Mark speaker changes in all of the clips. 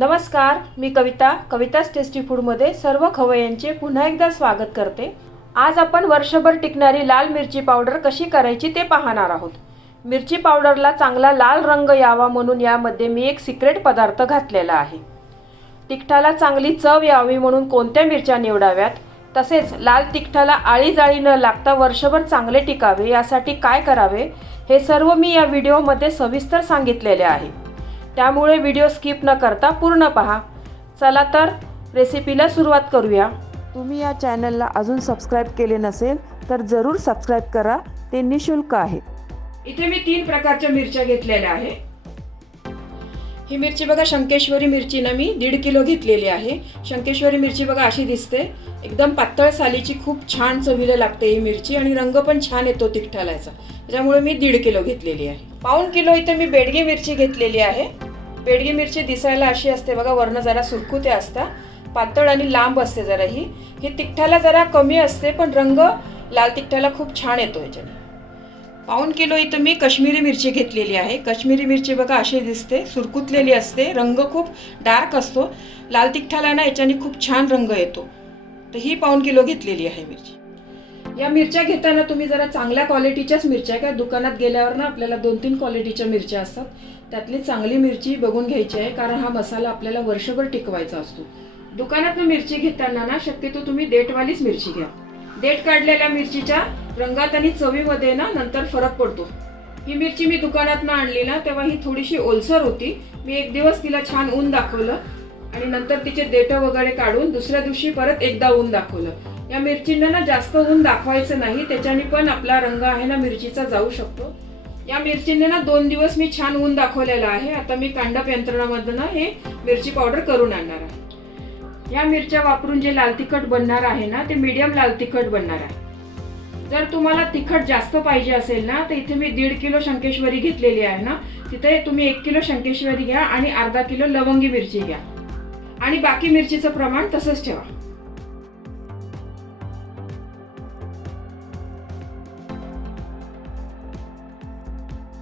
Speaker 1: नमस्कार मी कविता कविताच टेस्टी फूडमध्ये सर्व खवय्यांचे पुन्हा एकदा स्वागत करते. आज आपण वर्षभर टिकणारी लाल मिरची पावडर कशी करायची ते पाहणार आहोत. मिरची पावडरला चांगला लाल रंग यावा म्हणून यामध्ये मी एक सिक्रेट पदार्थ घातलेला आहे. तिखटाला चांगली चव यावी म्हणून कोणत्या मिरच्या निवडाव्यात? तसेच लाल तिखटाला आळी जाळी न लागता वर्षभर चांगले टिकावे यासाठी काय करावे? हे सर्व मी या व्हिडिओमध्ये सविस्तर सांगितलेले आहे. त्यामुळे व्हिडिओ स्किप न करता पूर्ण पहा. चला तर रेसिपीला सुरुवात करूया. तुम्ही या चॅनलला अजून सबस्क्राईब केले नसेल तर जरूर सबस्क्राईब करा. ते निशुल्क आहे. इथे मी तीन प्रकारच्या मिरच्या घेतलेल्या आहे. ही मिरची बघा शंकेश्वरी मिरची ना मी दीड किलो घेतलेली आहे. शंकेश्वरी मिरची बघा अशी दिसते. एकदम पातळ सालीची खूप छान चवीला लागते ही मिरची आणि रंग पण छान येतो तिखटाला याचा त्याच्यामुळे मी दीड किलो घेतलेली आहे. पाऊन किलो इथे मी बेडगी मिरची घेतलेली आहे. बेडगी मिरची दिसायला अशी असते बघा वर्ण जरा सुरकुते असता. पातळ आणि लांब असते जरा ही. ही तिखटाला जरा कमी असते पण रंग लाल तिखटाला खूप छान येतो याच्याने पाऊन किलो इथं मी कश्मीरी मिरची घेतलेली आहे. कश्मीरी मिरची बघा अशी दिसते सुरकुतलेली असते. रंग खूप डार्क असतो. लाल तिखटाला ना याच्याने खूप छान रंग येतो. तर ही पाऊन किलो घेतलेली आहे मिरची. या मिरच्या घेताना तुम्ही जरा चांगल्या क्वालिटीच्याच मिरच्या घ्या दुकानात गेल्यावर ना आपल्याला दोन तीन क्वालिटीच्या मिरच्या असतात. त्यातली चांगली मिरची बघून घ्यायची आहे कारण हा मसाला आपल्याला वर्षभर टिकवायचा असतो. दुकानात मिरची घेताना ना शक्यतो तुम्ही देठवालीच मिरची घ्या. देठ काढलेल्या मिरचीच्या रंगात आणि चवीमध्ये ना नंतर फरक पडतो. ही मिरची मी दुकानात आणली ना तेव्हा ही थोडीशी ओलसर होती. मी एक दिवस तिला छान ऊन दाखवलं आणि नंतर तिचे देठ वगैरे काढून दुसऱ्या दिवशी परत एकदा ऊन दाखवलं. या मिरचींना ना जास्त ऊन दाखवायचं नाही त्याच्याने पण आपला रंग आहे ना मिरचीचा जाऊ शकतो. या मिरचीने ना दोन दिवस मी छान ऊन दाखवलेला आहे. आता मी कांडप यंत्रणामधनं हे मिरची पावडर करून आणणार आहे. या मिरच्या वापरून जे लाल तिखट बनणार आहे ना ते मीडियम लाल तिखट बनणार आहे. जर तुम्हाला तिखट जास्त पाहिजे असेल ना तर इथे मी दीड किलो शंकेश्वरी घेतलेली आहे ना तिथे तुम्ही एक किलो शंकेश्वरी घ्या आणि अर्धा किलो लवंगी मिरची घ्या. आणि बाकी मिरचीचं प्रमाण तसंच ठेवा.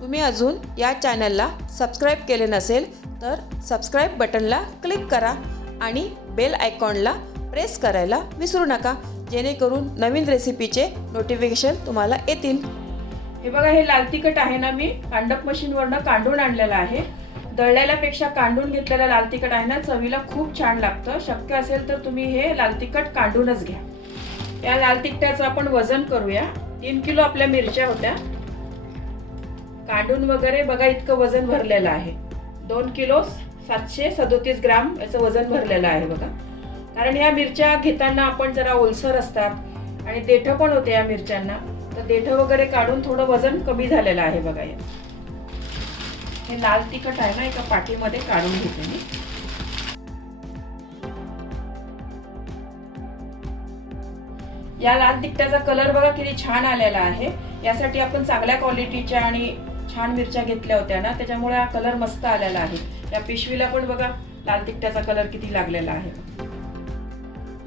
Speaker 1: तुम्ही अजून या चॅनलला सबस्क्राईब केले नसेल तर सबस्क्राईब बटनला क्लिक करा आणि बेल आयकॉनला प्रेस करायला विसरू नका जेणेकरून नवीन रेसिपीचे नोटिफिकेशन तुम्हाला येतील. हे बघा हे लाल तिखट आहे ना मी कांडप मशीनवरनं कांडून आणलेलं आहे. दळलेल्यापेक्षा कांडून घेतलेलं लाल तिखट आहे ना चवीला खूप छान लागतं. शक्य असेल तर तुम्ही हे लाल तिखट कांडूनच घ्या. या लाल तिखटाचं आपण वजन करूया. तीन किलो आपल्या मिरच्या होत्या. कांडून वगैरे बघा इतकं वजन भरलेलं आहे. दोन किलो सातशे सदोतीस ग्राम याचं वजन भरलेलं आहे बघा. कारण या मिरच्या घेताना आपण जरा ओलसर असतात आणि देठ पण होते या मिरच्यांना. तर देठ वगैरे काढून थोडं वजन कमी झालेलं आहे बघा या हे लाल तिखट आहे ना एका पाठीमध्ये काढून घेते मी. या लाल तिखटाचा कलर बघा किती छान आलेला आहे. यासाठी आपण चांगल्या क्वालिटीच्या आणि छान मिरच्या घेतल्या होत्या ना त्याच्यामुळे हा कलर मस्त आलेला आहे. या पिशवीला पण बघा लाल तिखटाचा कलर किती लागलेला आहे.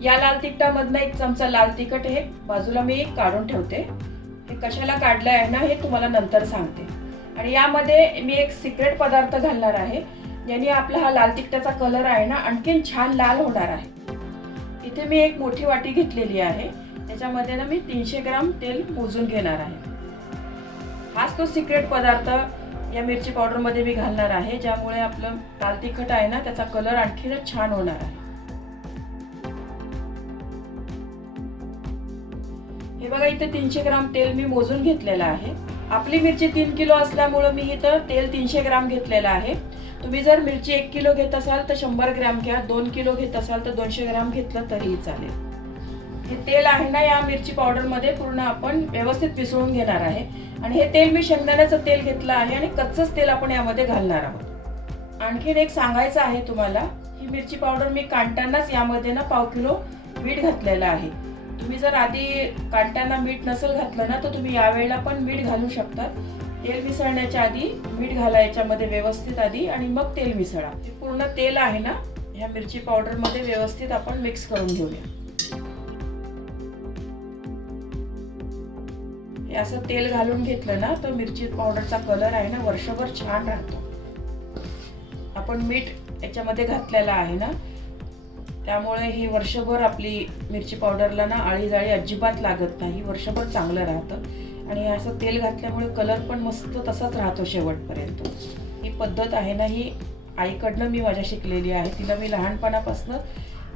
Speaker 1: या लाल तिखटामधनं एक चमचा लाल तिखट हे बाजूला मी काढून ठेवते. हे कशाला काढलं आहे ना हे तुम्हाला नंतर सांगते. आणि यामध्ये मी एक सिक्रेट पदार्थ घालणार आहे ज्याने आपला हा लाल तिखटाचा कलर आहे ना आणखीन छान लाल होणार आहे. इथे मी एक मोठी वाटी घेतलेली आहे. त्याच्यामध्ये ना मी तीनशे ग्राम तेल मोजून घेणार आहे. हाच तो सिक्रेट पदार्थ या मिरची पावडरमध्ये मी घालणार आहे ज्यामुळे आपलं लाल तिखट आहे ना त्याचा कलर आणखीनच छान होणार आहे. हे बघा इथे तीनशे ग्राम तेल मी मोजून घेतलेलं आहे. आपली मिरची तीन किलो असल्यामुळं मी इथं तेल तीनशे ग्राम घेतलेलं आहे. तुम्ही जर मिरची एक किलो घेत असाल तर शंभर ग्रॅम घ्या दोन किलो घेत असाल तर दोनशे ग्राम घेतलं तरीही चालेल. हे तेल आहे ना या मिरची पावडरमध्ये पूर्ण आपण व्यवस्थित मिसळून घेणार आहे. आणि हे तेल मी शेंगदाण्याचं तेल घेतलं आहे आणि कच्चंच तेल आपण यामध्ये घालणार आहोत. आणखीन एक सांगायचं आहे तुम्हाला ही मिरची पावडर मी कांटानाच यामध्ये ना पाव किलो मीठ घातलेलं आहे. तुम्ही जर आधी काढताना मीठ नसेल घातलं ना तर तुम्ही यावेळेला पण मीठ घालू शकता. तेल मिसळण्याच्या आधी मीठ घाला याच्यामध्ये व्यवस्थित आधी आणि मग तेल मिसळा. पूर्ण तेल आहे ना ह्या मिरची पावडरमध्ये व्यवस्थित आपण मिक्स करून घेऊया. असं तेल घालून घेतलं ना तर मिरची पावडरचा कलर आहे ना वर्षभर छान राहतो. आपण मीठ याच्यामध्ये घातलेला आहे ना त्यामुळे ही वर्षभर आपली मिरची पावडरला ना आळी जाळी अजिबात लागत नाही वर्षभर चांगलं राहतं. आणि असं तेल घातल्यामुळे कलर पण मस्त तसाच राहतो शेवटपर्यंत. ही पद्धत आहे ना ही आईकडनं मी माझ्या शिकलेली आहे. तिला मी लहानपणापासून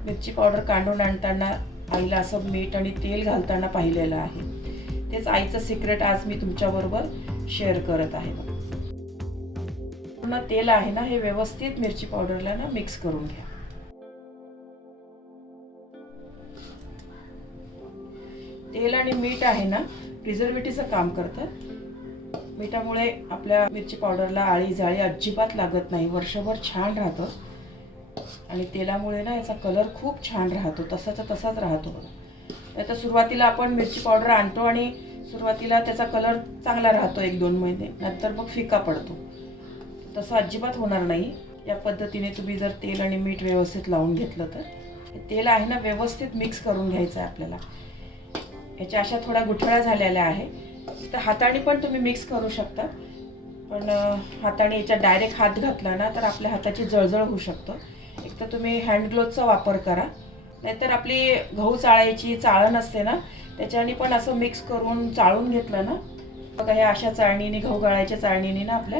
Speaker 1: मिरची पावडर काढून आणताना आईला असं मीठ आणि तेल घालताना पाहिलेलं आहे. तेच आईचं सिक्रेट आज मी तुमच्याबरोबर शेअर करत आहे पूर्ण तेल आहे ना हे व्यवस्थित मिरची पावडरला ना मिक्स करून घ्या. तेल आणि मीठ आहे ना प्रिझर्वेटिव्हचं काम करतं. मिठामुळे आपल्या मिरची पावडरला आळी जाळी अजिबात लागत नाही वर्षभर छान राहतं. आणि तेलामुळे ना याचा कलर खूप छान राहतो तसाचा तसाच राहतो बघा. आता सुरुवातीला आपण मिरची पावडर आणतो आणि सुरुवातीला त्याचा कलर चांगला राहतो एक दोन महिने. नंतर मग फिका पडतो. तसं अजिबात होणार नाही. या पद्धतीने तुम्ही जर तेल आणि मीठ व्यवस्थित लावून घेतलं तर. तेल आहे ना व्यवस्थित मिक्स करून घ्यायचं आहे आपल्याला. याच्या अशा थोड्या गुठळ्या झालेल्या आहे. तर हाताने पण तुम्ही मिक्स करू शकता. पण हाताने याच्या डायरेक्ट हात घातला ना तर आपल्या हाताची जळजळ होऊ शकतं. एक तर तुम्ही हँडग्लोजचा वापर करा. नाहीतर आपली गहू चाळायची चाळण असते ना त्याच्याने पण असं मिक्स करून चाळून घेतलं ना. बघा ह्या अशा चाळणीने गहू गाळायच्या चाळणीने ना आपल्या.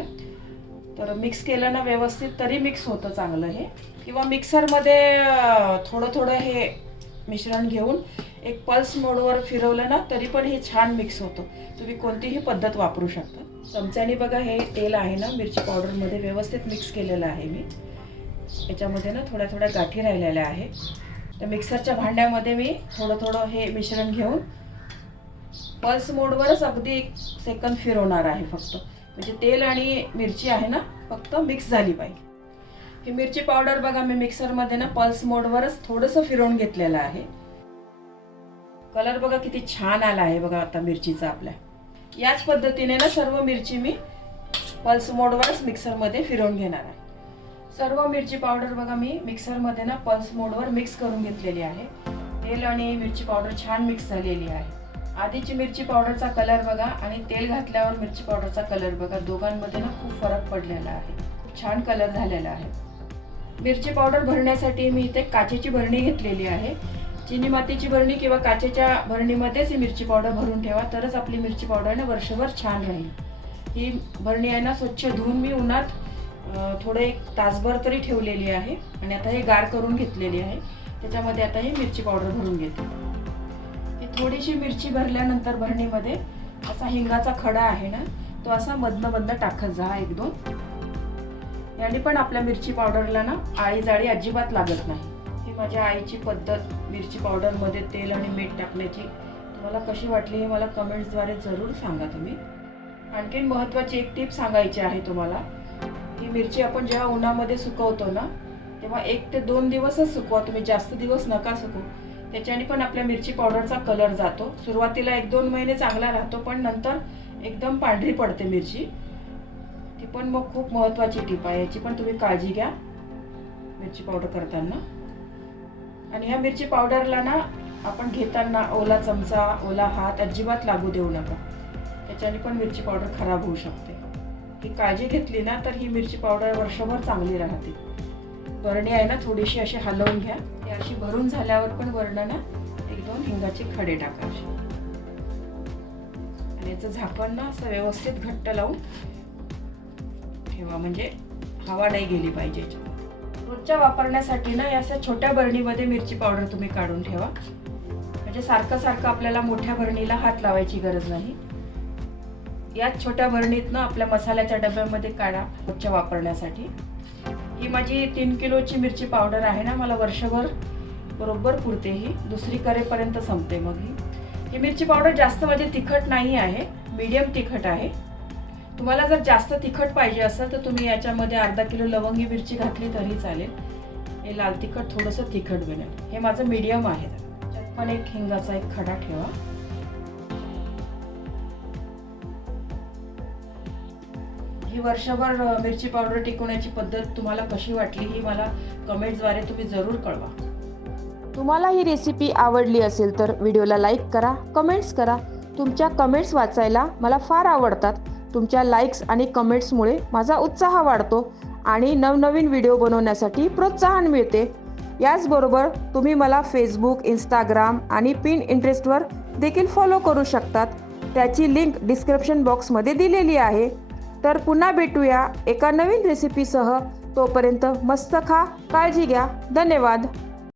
Speaker 1: तर मिक्स केलं ना व्यवस्थित तरी मिक्स होतं चांगलं हे. किंवा मिक्सरमध्ये थोडं थोडं हे मिश्रण घेऊन एक पल्स मोडवर फिरवलं ना तरी पण हे छान मिक्स होतं. तुम्ही कोणतीही पद्धत वापरू शकता. चमच्याने बघा हे तेल आहे ना मिरची पावडरमध्ये व्यवस्थित मिक्स केलेलं आहे मी. याच्यामध्ये ना थोड्या थोड्या गाठी राहिलेल्या आहेत. त्या मिक्सरच्या भांड्यामध्ये मी थोडं थोडं हे मिश्रण घेऊन पल्स मोडवरच अगदी एक सेकंद फिरवणार आहे फक्त. म्हणजे तेल आणि मिरची आहे ना फक्त मिक्स झाली पाहिजे. ही मिरची पावडर बघा मी मिक्सरमध्ये ना पल्स मोडवरच थोडंसं फिरवून घेतलेलं आहे. कलर बघा किती छान आला आहे बघा आता मिरचीचा आपल्या. याच पद्धतीने ना सर्व मिरची मी पल्स मोडवरच मिक्सरमध्ये फिरवून घेणार आहे. सर्व मिरची पावडर बघा मी मिक्सरमध्ये ना पल्स मोडवर मिक्स करून घेतलेली आहे. तेल आणि मिरची पावडर छान मिक्स झालेली आहे. आधीची मिरची पावडरचा कलर बघा आणि तेल घातल्यावर मिरची पावडरचा कलर बघा. दोघांमध्ये ना खूप फरक पडलेला आहे. खूप छान कलर झालेला आहे. मिरची पावडर भरण्यासाठी मी इथे काचेची भरणी घेतलेली आहे. चिनी मातीची भरणी किंवा काचेच्या भरणीमध्येच ही मिरची पावडर भरून ठेवा तरच आपली मिरची पावडर ना वर्षभर छान राहील. ही भरणी आहे ना स्वच्छ धुवून मी उन्हात थोडं एक तासभर तरी ठेवलेली आहे आणि आता हे गार करून घेतलेली आहे. त्याच्यामध्ये आता ही मिरची पावडर भरून घेते. ही थोडीशी मिरची भरल्यानंतर भरणीमध्ये असा हिंगाचा खडा आहे ना तो असा मधनं मधनं टाकत जा एक दोन याने पण आपल्या मिरची पावडरला ना आळी जाळी अजिबात लागत नाही. ही माझ्या आईची पद्धत मिरची पावडरमध्ये तेल आणि मीठ टाकण्याची. तुम्हाला कशी वाटली हे मला कमेंट्सद्वारे जरूर सांगा तुम्ही. आणखीन महत्त्वाची एक टिप सांगायची आहे तुम्हाला. ही मिरची आपण जेव्हा उन्हामध्ये सुकवतो ना तेव्हा एक ते दोन दिवसच सुकवा. तुम्ही जास्त दिवस नका सुकू त्याच्याने पण आपल्या मिरची पावडरचा कलर जातो. सुरुवातीला एक दोन महिने चांगला राहतो पण नंतर एकदम पांढरी पडते मिरची. ती पण मग खूप महत्त्वाची टीप आहे. याची पण तुम्ही काळजी घ्या मिरची पावडर करताना. आणि ह्या मिरची पावडरला ना आपण घेताना ओला चमचा ओला हात अजिबात लागू देऊ नका. त्याच्याने पण मिरची पावडर खराब होऊ शकते. ही काळजी घेतली ना तर ही मिरची पावडर वर्षभर चांगली राहते. बरणी आहे ना थोडीशी अशी हलवून घ्या. ती अशी भरून झाल्यावर पण वरणं ना एक दोन हिंगाचे खडे टाकायचे. आणि याचं झाकण ना असं व्यवस्थित घट्ट लावून ठेवा. म्हणजे हवा नाही गेली पाहिजे रोजच्या वापरण्यासाठी ना या अशा छोट्या बरणीमध्ये मिरची पावडर तुम्ही काढून ठेवा. म्हणजे सारखं सारखं आपल्याला मोठ्या बरणीला हात लावायची गरज नाही. याच छोट्या भरणीतनं आपल्या मसाल्याच्या डब्यामध्ये काढा रोजच्या वापरण्यासाठी. ही माझी तीन किलोची मिरची पावडर आहे ना मला वर्षभर बरोबर पुरते ही. दुसरी करेपर्यंत संपते मग ही. ही मिरची पावडर जास्त माझी तिखट नाही आहे मीडियम तिखट आहे. तुम्हाला जर जास्त तिखट पाहिजे असेल तर तुम्ही याच्यामध्ये अर्धा किलो लवंगी मिरची घातली तरी चालेल. हे लाल तिखट थोडंसं तिखट बनेल. हे माझं मीडियम आहे. पण एक हिंगाचा एक खडा ठेवा. ही वर्षभर मिरची पावडर टिकवण्याची पद्धत तुम्हाला कशी वाटली ही मला कमेंट्सद्वारे तुम्ही जरूर कळवा.
Speaker 2: तुम्हाला ही रेसिपी आवडली असेल तर व्हिडिओला लाईक करा कमेंट्स करा. तुमच्या कमेंट्स वाचायला मला फार आवडतात. तुमच्या लाईक्स आणि कमेंट्समुळे माझा उत्साह वाढतो आणि नवनवीन व्हिडिओ बनवण्यासाठी प्रोत्साहन मिळते. याचबरोबर तुम्ही मला फेसबुक इंस्टाग्राम आणि पिन इंटरेस्टवर देखील फॉलो करू शकतात. त्याची लिंक डिस्क्रिप्शन बॉक्समध्ये दिलेली आहे. तर पुन्हा भेटूया एका नवीन रेसिपीसह तोपर्यंत मस्त खा काळजी घ्या. धन्यवाद.